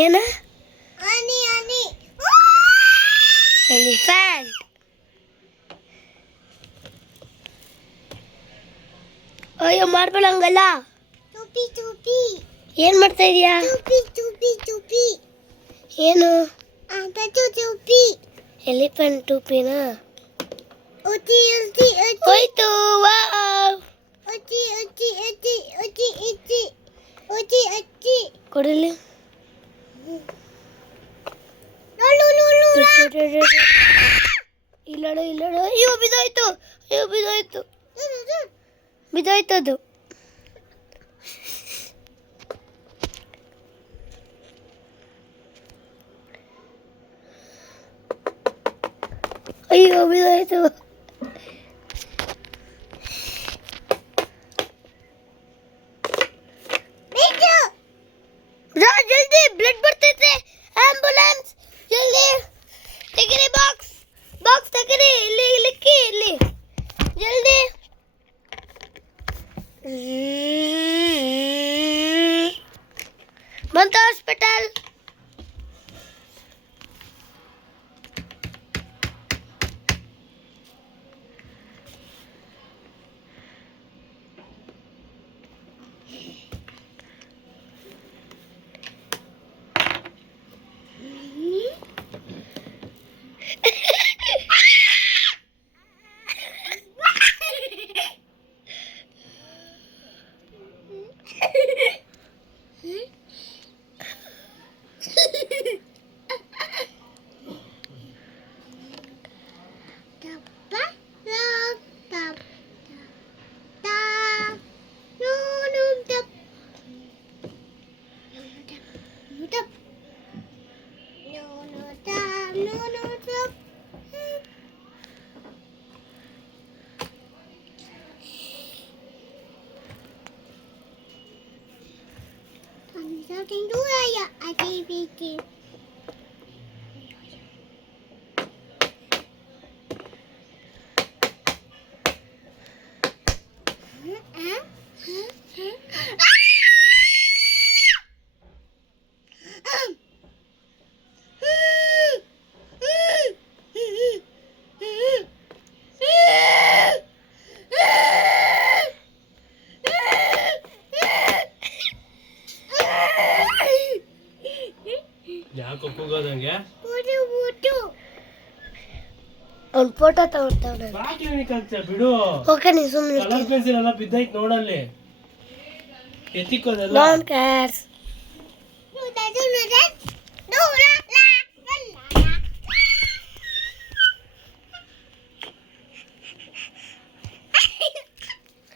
ಏನ ಎಲಿಫೆಂಟ್. ಅಯ್ಯೋ ಮಾಡ್ಬೇಡ ಹಂಗಲ್ಲ. ಏನ್ ಮಾಡ್ತಾ ಇದೀಯಾ? ಏನು ಎಲಿಫೆಂಟ್ ಟೂಪಿನಾ? ಹೋಯ್ತು. ವಾವ್, ಕೊಡಲಿ. ಇಲ್ಲಡ ಇಲ್ಲಡ. ಅಯ್ಯೋ ಬಿದ್ದೋಯ್ತು, ಅಯ್ಯೋ ಬಿದ್ದೋಯ್ತು, ಬಿದ್ದೋಯ್ತದು. ಅಯ್ಯೋ ಬಿದ್ದೋಯ್ತು. ಜಲ್ದಿ ಬ್ಲಡ್ ಬರ್ತೈತೆ. ಆಂಬುಲೆನ್ಸ್ ಜಲ್ದಿ ತೆಗಿರಿ. ಬಾಕ್ಸ್ ತೆಗಿರಿ. ಇಲ್ಲಿ ಇಲ್ಲಿಕ್ಕಿ ಇಲ್ಲಿ ಜಲ್ದಿ. ಬಂತು hospital. Something do ya activity. ಯಾಕೆ ಕೂಗೋದಂಗೆ? ಅವ್ನು ಫೋಟೋ ತಗೊಳ್ತಾವ್ರೆ. ಬಿಡು. ಓಕೆ ನೀ ಸುಮ್ಮನೆ ಕಲರ್ ಪೆನ್ಸಿಲ್ ಎಲ್ಲ ಬಿದ್ದೈತೆ ನೋಡಲ್ಲಿ. ಎತ್ತಿಕ್ಕೋದಲ್ಲ. Don't CARES.